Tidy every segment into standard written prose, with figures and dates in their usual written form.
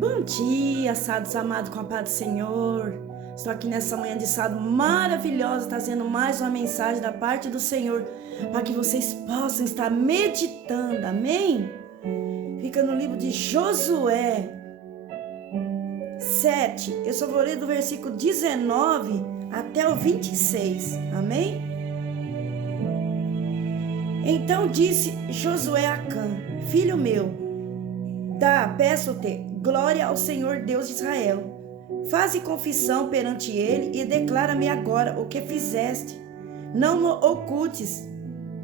Bom dia, sábios amados, com a paz do Senhor. Estou aqui nessa manhã de sábado maravilhosa, trazendo mais uma mensagem da parte do Senhor, para que vocês possam estar meditando, amém? Fica no livro de Josué 7, eu só vou ler do versículo 19 até o 26, amém? Então disse Josué a Acã: filho meu, peço-te glória ao Senhor Deus de Israel. Faze confissão perante ele e declara-me agora o que fizeste. Não me ocultes.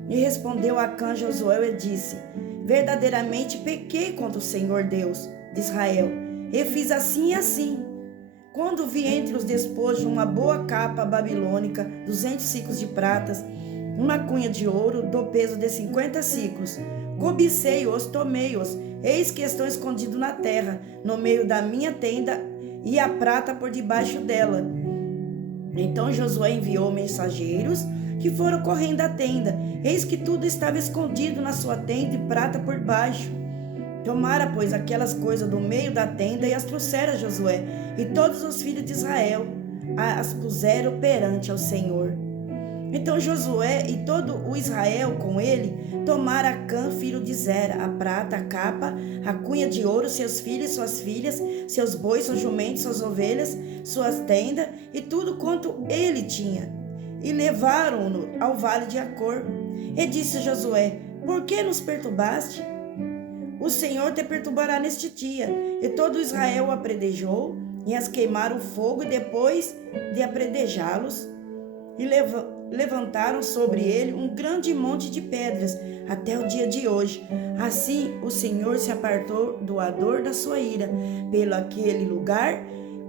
E respondeu Acã Josué e disse: verdadeiramente pequei contra o Senhor Deus de Israel, e fiz assim e assim. Quando vi entre os despojos uma boa capa babilônica, 200 ciclos de pratas, uma cunha de ouro do peso de 50 ciclos, cobicei-os, tomei-os, eis que estão escondidos na terra, no meio da minha tenda, e a prata por debaixo dela. Então Josué enviou mensageiros, que foram correndo à tenda, eis que tudo estava escondido na sua tenda, e prata por baixo. Tomara, pois, aquelas coisas do meio da tenda, e as trouxeram a Josué, e todos os filhos de Israel as puseram perante ao Senhor. Então Josué e todo o Israel com ele tomaram Acã, filho de Zera, a prata, a capa, a cunha de ouro, seus filhos, suas filhas, seus bois, seus jumentos, suas ovelhas, suas tendas e tudo quanto ele tinha, e levaram-no ao vale de Acor. E disse Josué: por que nos perturbaste? O Senhor te perturbará neste dia. E todo Israel apredejou, e as queimaram o fogo, e depois de apredejá-los, e levantaram sobre ele um grande monte de pedras, até o dia de hoje. Assim o Senhor se apartou do ardor da sua ira, pelo aquele lugar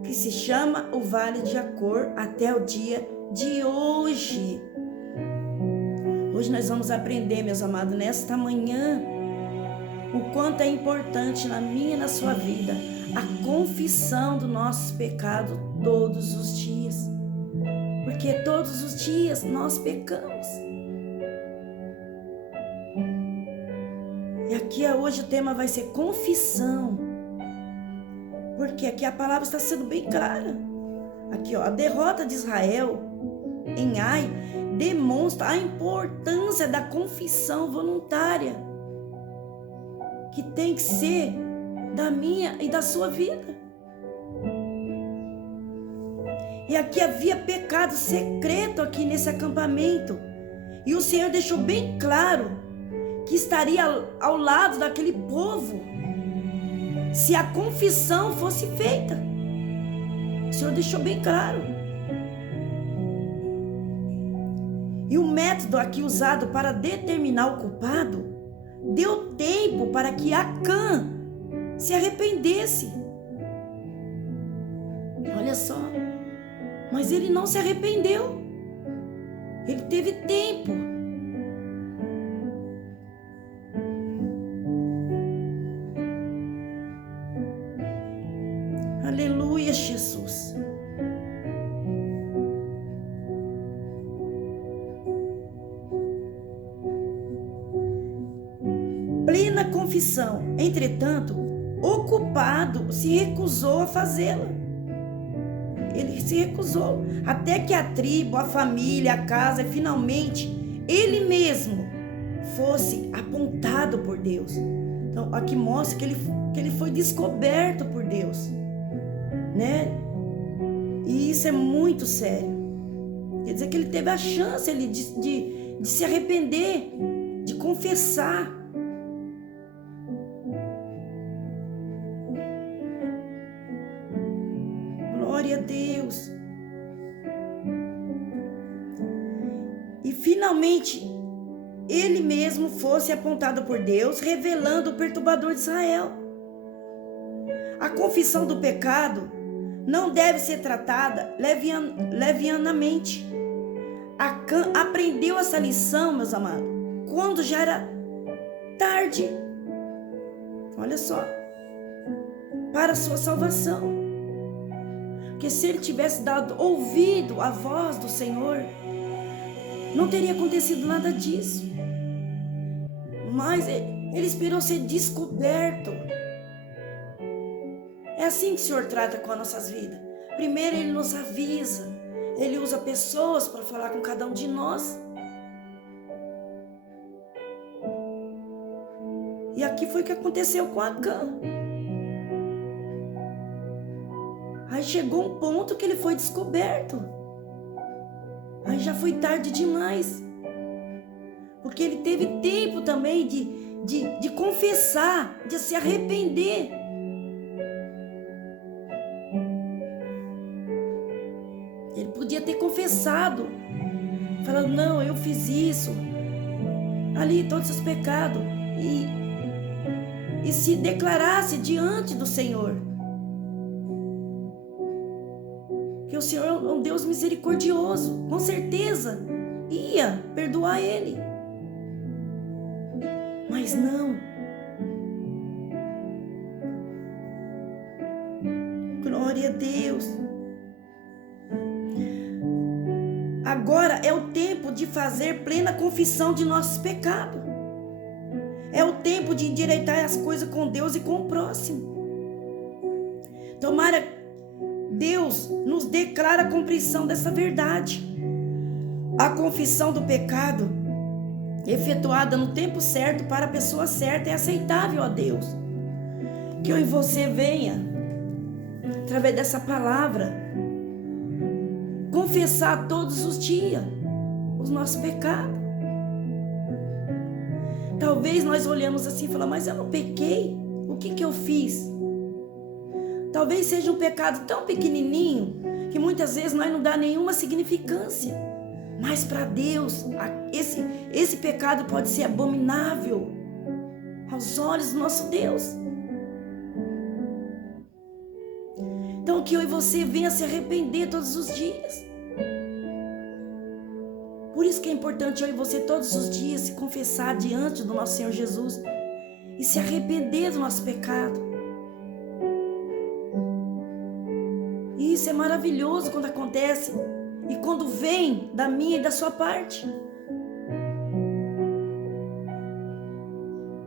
que se chama o Vale de Acor, até o dia de hoje. Hoje nós vamos aprender, meus amados, nesta manhã, o quanto é importante na minha e na sua vida a confissão dos nossos pecados todos os dias. Porque todos os dias nós pecamos. E aqui hoje o tema vai ser confissão. Porque aqui a palavra está sendo bem clara. Aqui, a derrota de Israel em Ai demonstra a importância da confissão voluntária, que tem que ser da minha e da sua vida. E aqui havia pecado secreto aqui nesse acampamento. E o Senhor deixou bem claro que estaria ao lado daquele povo se a confissão fosse feita. O Senhor deixou bem claro. E o método aqui usado para determinar o culpado deu tempo para que Acã se arrependesse. Olha só. Mas ele não se arrependeu. Ele teve tempo. Aleluia, Jesus. Plena confissão. Entretanto, o culpado se recusou a fazê-la. Ele se recusou, até que a tribo, a família, a casa, finalmente, ele mesmo fosse apontado por Deus. Então, aqui mostra que ele foi descoberto por Deus, né? E isso é muito sério. Quer dizer que ele teve a chance de se arrepender, de confessar. Glória a Deus. E finalmente ele mesmo fosse apontado por Deus, revelando o perturbador de Israel. A confissão do pecado não deve ser tratada levianamente. Acã aprendeu essa lição, meus amados, quando já era tarde. Olha só, para a sua salvação. Porque se ele tivesse ouvido a voz do Senhor, não teria acontecido nada disso. Mas ele esperou ser descoberto. É assim que o Senhor trata com as nossas vidas. Primeiro Ele nos avisa. Ele usa pessoas para falar com cada um de nós. E aqui foi o que aconteceu com Acã. Aí chegou um ponto que ele foi descoberto. Aí já foi tarde demais. Porque ele teve tempo também de confessar, de se arrepender. Ele podia ter confessado, falando, não, eu fiz isso, ali todos os pecados, e se declarasse diante do Senhor. Que o Senhor é um Deus misericordioso, com certeza ia perdoar ele. Mas não. Glória a Deus. Agora é o tempo de fazer plena confissão de nossos pecados. É o tempo de endireitar as coisas com Deus e com o próximo. Tomara Deus nos declara a compreensão dessa verdade. A confissão do pecado, efetuada no tempo certo para a pessoa certa, é aceitável a Deus. Que eu e você venha, através dessa palavra, confessar todos os dias os nossos pecados. Talvez nós olhamos assim e falamos, mas eu não pequei, o que eu fiz? Talvez seja um pecado tão pequenininho que muitas vezes nós não dá nenhuma significância. Mas para Deus, esse pecado pode ser abominável aos olhos do nosso Deus. Então que eu e você venha se arrepender todos os dias. Por isso que é importante eu e você todos os dias se confessar diante do nosso Senhor Jesus e se arrepender do nosso pecado. E isso é maravilhoso quando acontece e quando vem da minha e da sua parte.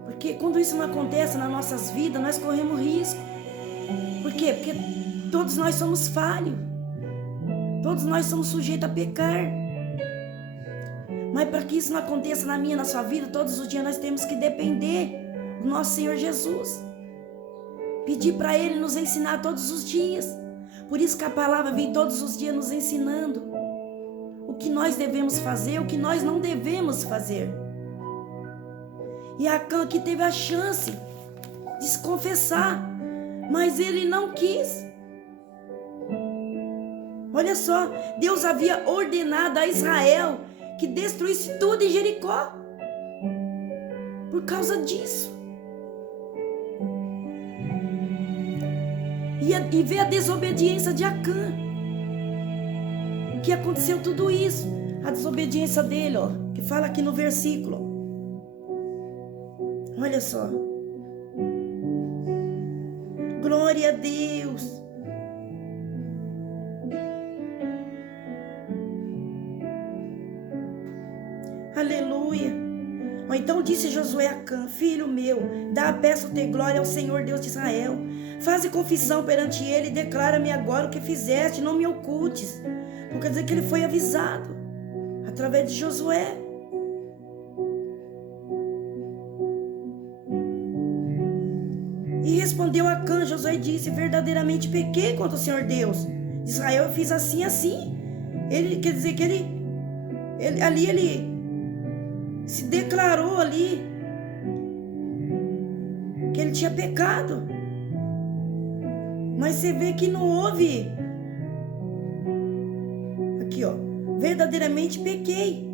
Porque quando isso não acontece nas nossas vidas, nós corremos risco. Por quê? Porque todos nós somos falhos. Todos nós somos sujeitos a pecar. Mas para que isso não aconteça na minha e na sua vida, todos os dias nós temos que depender do nosso Senhor Jesus. Pedir para Ele nos ensinar todos os dias. Por isso que a palavra vem todos os dias nos ensinando o que nós devemos fazer, o que nós não devemos fazer. E Acã que teve a chance de se confessar, mas ele não quis. Olha só, Deus havia ordenado a Israel que destruísse tudo em Jericó. Por causa disso. E ver a desobediência de Acã. Que aconteceu tudo isso. A desobediência dele, ó, que fala aqui no versículo. Olha só. Glória a Deus. Aleluia. Então disse Josué a Acã, filho meu, dá, peço-te glória ao Senhor Deus de Israel. Faze confissão perante ele e declara-me agora o que fizeste, não me ocultes. Por quer dizer que ele foi avisado através de Josué. E respondeu Acã, Josué disse, verdadeiramente pequei contra o Senhor Deus de Israel, eu fiz assim, assim. Ele quer dizer que ele se declarou ali que ele tinha pecado. Mas você vê que não houve. Aqui, ó. Verdadeiramente pequei.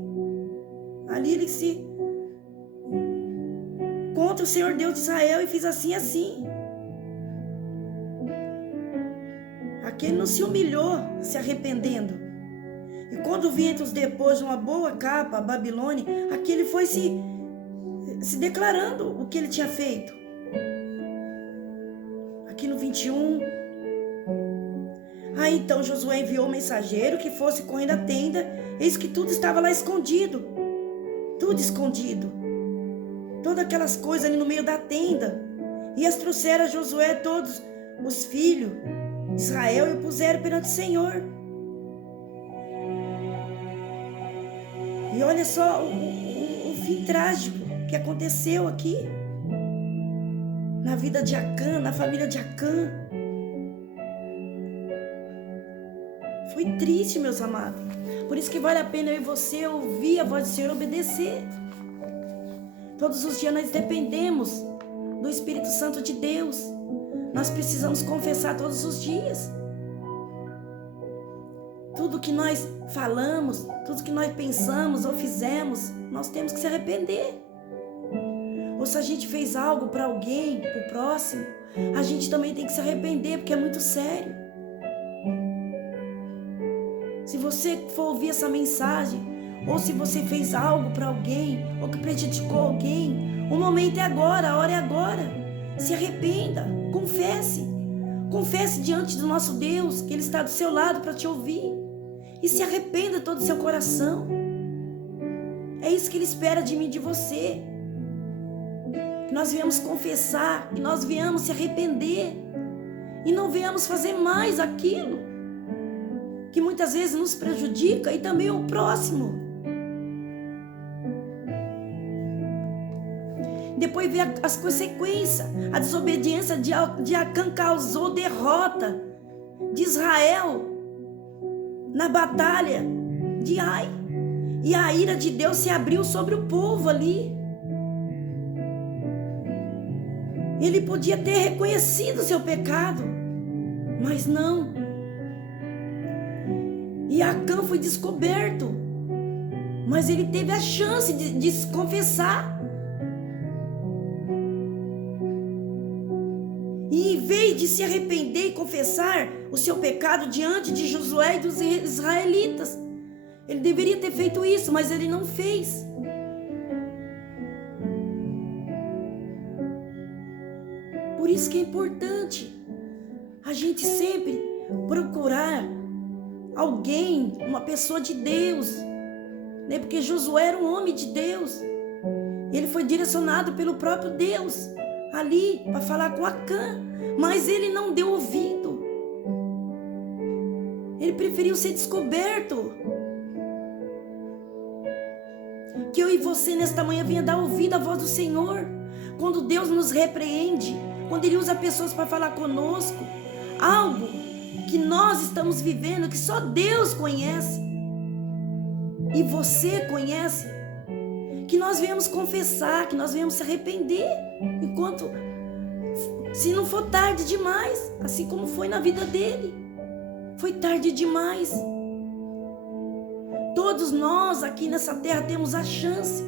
Ali ele se contra o Senhor Deus de Israel e fiz assim, assim. Aqui ele não se humilhou, se arrependendo. E quando vinha entre os depois de uma boa capa, a Babilônia, aqui ele foi se declarando o que ele tinha feito. Aqui no 21. Aí então Josué enviou o mensageiro que fosse correndo à tenda. Eis que tudo estava lá escondido. Tudo escondido. Todas aquelas coisas ali no meio da tenda. E as trouxeram a Josué todos os filhos de Israel e o puseram perante o Senhor. E olha só o fim trágico que aconteceu aqui na vida de Acã, na família de Acã. Foi triste, meus amados. Por isso que vale a pena eu e você ouvir a voz do Senhor, obedecer. Todos os dias nós dependemos do Espírito Santo de Deus. Nós precisamos confessar todos os dias. Tudo que nós falamos, tudo que nós pensamos ou fizemos, nós temos que se arrepender. Ou se a gente fez algo para alguém, para o próximo, a gente também tem que se arrepender, porque é muito sério. Se você for ouvir essa mensagem, ou se você fez algo para alguém, ou que prejudicou alguém, o momento é agora, a hora é agora. Se arrependa, confesse. Confesse diante do nosso Deus, que Ele está do seu lado para te ouvir. E se arrependa todo o seu coração. É isso que Ele espera de mim e de você. Que nós viemos confessar, que nós viemos se arrepender. E não viemos fazer mais aquilo que muitas vezes nos prejudica e também o próximo. Depois vem as consequências. A desobediência de Acã causou derrota de Israel na batalha de Ai. E a ira de Deus se abriu sobre o povo ali. Ele podia ter reconhecido o seu pecado, mas não. E Acã foi descoberto, mas ele teve a chance de se confessar. E em vez de se arrepender e confessar o seu pecado diante de Josué e dos israelitas, ele deveria ter feito isso, mas ele não fez. Por isso que é importante a gente sempre procurar alguém, uma pessoa de Deus, né? Porque Josué era um homem de Deus. Ele foi direcionado pelo próprio Deus ali para falar com Acã, mas ele não deu ouvido. Ele preferiu ser descoberto. Que eu e você nesta manhã venha dar ouvido à voz do Senhor. Quando Deus nos repreende, quando Ele usa pessoas para falar conosco, algo que nós estamos vivendo, que só Deus conhece, e você conhece, que nós venhamos confessar, que nós venhamos se arrepender, enquanto, se não for tarde demais, assim como foi na vida dele, foi tarde demais. Todos nós aqui nessa terra temos a chance,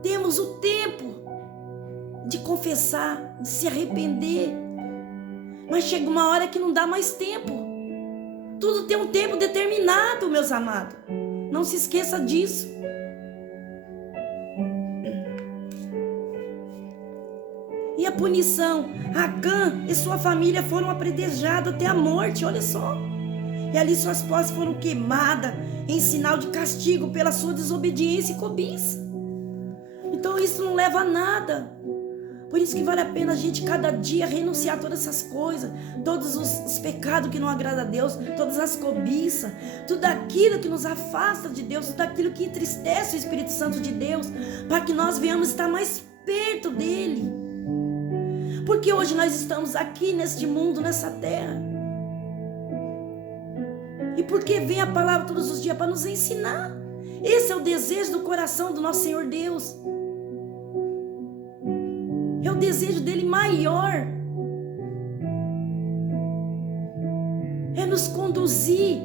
temos o tempo de confessar, de se arrepender, mas chega uma hora que não dá mais tempo. Tudo tem um tempo determinado, meus amados. Não se esqueça disso. E a punição, Acã e sua família foram apedrejados até a morte, olha só. E ali suas posses foram queimadas em sinal de castigo pela sua desobediência e cobiça. Então isso não leva a nada. Por isso que vale a pena a gente cada dia renunciar a todas essas coisas, todos os pecados que não agradam a Deus, todas as cobiças, tudo aquilo que nos afasta de Deus, tudo aquilo que entristece o Espírito Santo de Deus, para que nós venhamos estar mais perto dele. Porque hoje nós estamos aqui neste mundo, nessa terra. E porque vem a palavra todos os dias para nos ensinar. Esse é o desejo do coração do nosso Senhor Deus. É o desejo dele maior. É nos conduzir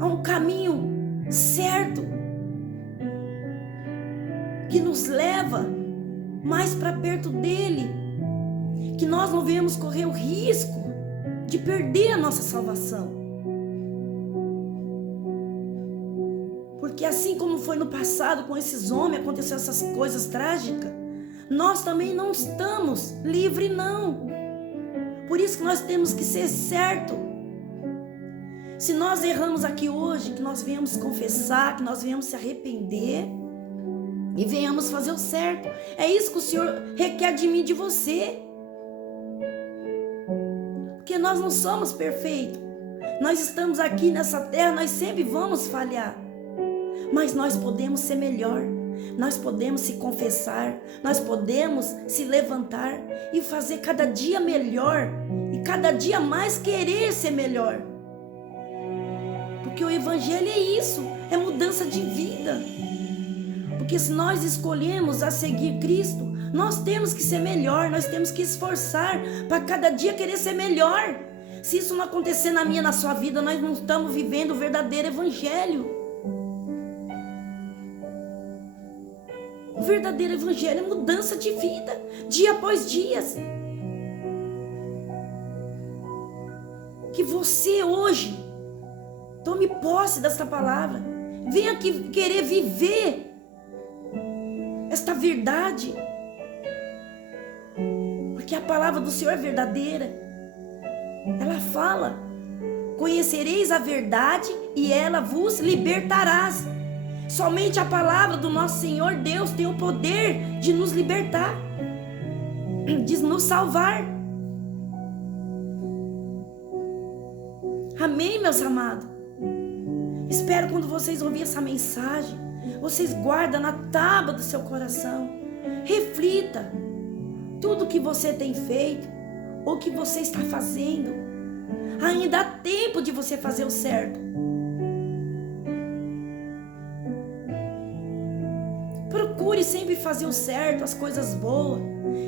a um caminho certo, que nos leva mais para perto dele, que nós não venhamos correr o risco de perder a nossa salvação. Porque assim como foi no passado com esses homens, aconteceram essas coisas trágicas, nós também não estamos livres, não. Por isso que nós temos que ser certo. Se nós erramos aqui hoje, que nós venhamos confessar, que nós venhamos se arrepender, e venhamos fazer o certo. É isso que o Senhor requer de mim e de você. Porque nós não somos perfeitos. Nós estamos aqui nessa terra, nós sempre vamos falhar. Mas nós podemos ser melhor. Nós podemos se confessar. Nós podemos se levantar e fazer cada dia melhor. E cada dia mais querer ser melhor. Porque o Evangelho é isso. É mudança de vida. Porque se nós escolhemos a seguir Cristo, nós temos que ser melhor, nós temos que esforçar para cada dia querer ser melhor. Se isso não acontecer na minha, na sua vida, nós não estamos vivendo o verdadeiro Evangelho. O verdadeiro Evangelho é mudança de vida, dia após dia. Que você hoje tome posse desta palavra, venha aqui querer viver esta verdade, porque a palavra do Senhor é verdadeira. Ela fala: conhecereis a verdade e ela vos libertarás. Somente a palavra do nosso Senhor Deus tem o poder de nos libertar, de nos salvar. Amém, meus amados? Espero quando vocês ouvirem essa mensagem, vocês guardam na tábua do seu coração. Reflita tudo que você tem feito, ou que você está fazendo. Ainda há tempo de você fazer o certo. Procure sempre fazer o certo, as coisas boas,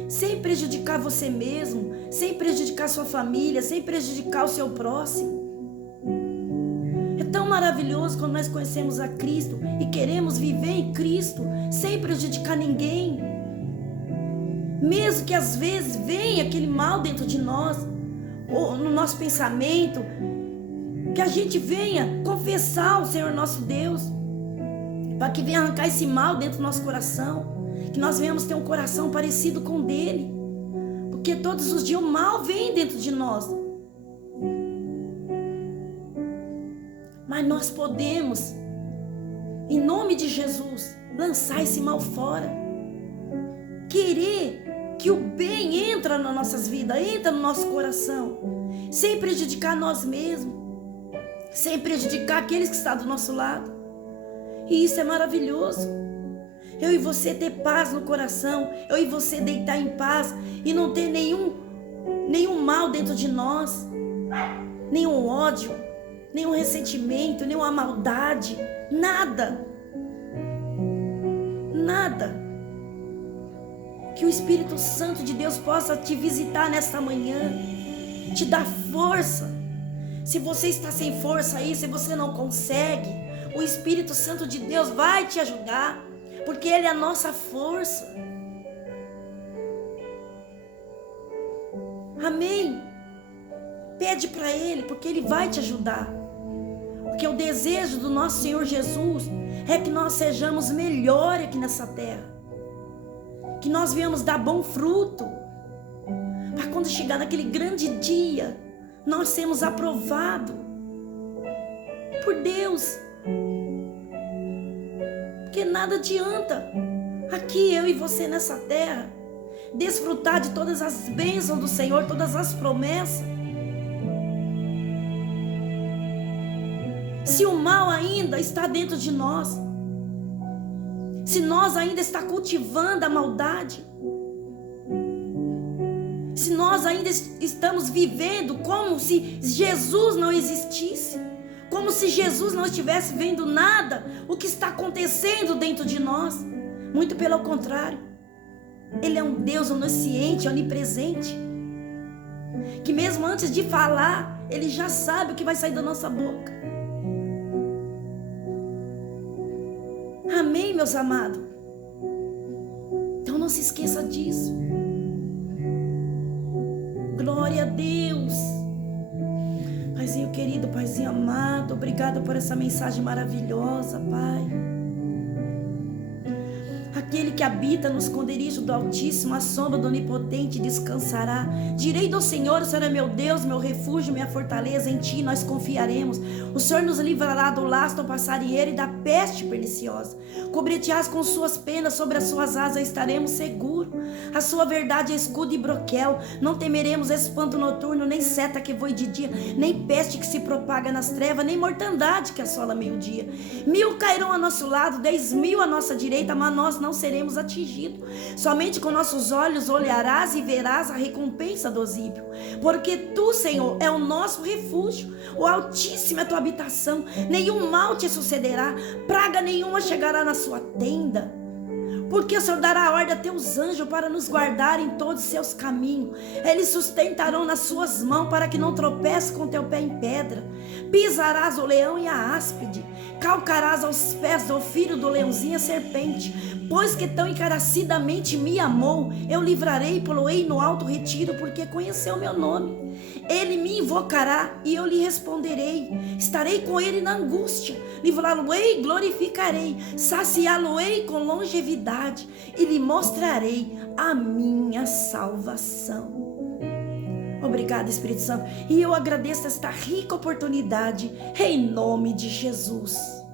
sem prejudicar você mesmo, sem prejudicar sua família, sem prejudicar o seu próximo. É tão maravilhoso quando nós conhecemos a Cristo e queremos viver em Cristo sem prejudicar ninguém. Mesmo que às vezes venha aquele mal dentro de nós, ou no nosso pensamento, que a gente venha confessar ao Senhor nosso Deus, para que venha arrancar esse mal dentro do nosso coração, que nós venhamos ter um coração parecido com o dele, porque todos os dias o mal vem dentro de nós. Mas nós podemos, em nome de Jesus, lançar esse mal fora. Querer que o bem entra nas nossas vidas, entra no nosso coração, sem prejudicar nós mesmos, sem prejudicar aqueles que estão do nosso lado. E isso é maravilhoso. Eu e você ter paz no coração, eu e você deitar em paz e não ter nenhum mal dentro de nós, nenhum ódio, nenhum ressentimento, nenhuma maldade, nada. Que o Espírito Santo de Deus possa te visitar nesta manhã, te dar força. Se você está sem força aí, se você não consegue, o Espírito Santo de Deus vai te ajudar, porque Ele é a nossa força. Amém? Pede para Ele, porque Ele vai te ajudar. Porque o desejo do nosso Senhor Jesus é que nós sejamos melhores aqui nessa terra. Que nós venhamos dar bom fruto, para quando chegar naquele grande dia, nós sermos aprovados por Deus. Porque nada adianta aqui eu e você nessa terra desfrutar de todas as bênçãos do Senhor, todas as promessas, se o mal ainda está dentro de nós, se nós ainda está cultivando a maldade, se nós ainda estamos vivendo como se Jesus não existisse, como se Jesus não estivesse vendo nada, o que está acontecendo dentro de nós. Muito pelo contrário, Ele é um Deus onisciente, onipresente, que mesmo antes de falar, Ele já sabe o que vai sair da nossa boca. Amém, meus amados? Então não se esqueça disso. Glória a Deus. Paizinho querido, Paizinho amado, obrigado por essa mensagem maravilhosa, Pai. Aquele que habita no esconderijo do Altíssimo, a sombra do Onipotente descansará. Direi do Senhor: o Senhor é meu Deus, meu refúgio, minha fortaleza, em ti nós confiaremos. O Senhor nos livrará do laço do passarinheiro e da peste perniciosa. Cobrir-te-ás com suas penas, sobre as suas asas estaremos seguros. A sua verdade é escudo e broquel. Não temeremos espanto noturno, nem seta que voe de dia, nem peste que se propaga nas trevas, nem mortandade que assola meio-dia. 1000 cairão a nosso lado, 10.000 à nossa direita, mas nós não seremos atingidos. Somente com nossos olhos olharás e verás a recompensa dos ímpios. Porque tu, Senhor, é o nosso refúgio. O Altíssimo é a tua habitação. Nenhum mal te sucederá, praga nenhuma chegará na sua tenda. Porque o Senhor dará ordem a teus anjos para nos guardar em todos os seus caminhos. Eles sustentarão nas suas mãos para que não tropece com teu pé em pedra. Pisarás o leão e a áspide, calcarás aos pés do filho do leãozinho e a serpente. Pois que tão encarecidamente me amou, eu livrarei e poloei no alto retiro, porque conheceu meu nome. Ele me invocará e eu lhe responderei. Estarei com ele na angústia, livrá-lo-ei e glorificarei, saciá-lo-ei com longevidade e lhe mostrarei a minha salvação. Obrigada, Espírito Santo, e eu agradeço esta rica oportunidade em nome de Jesus.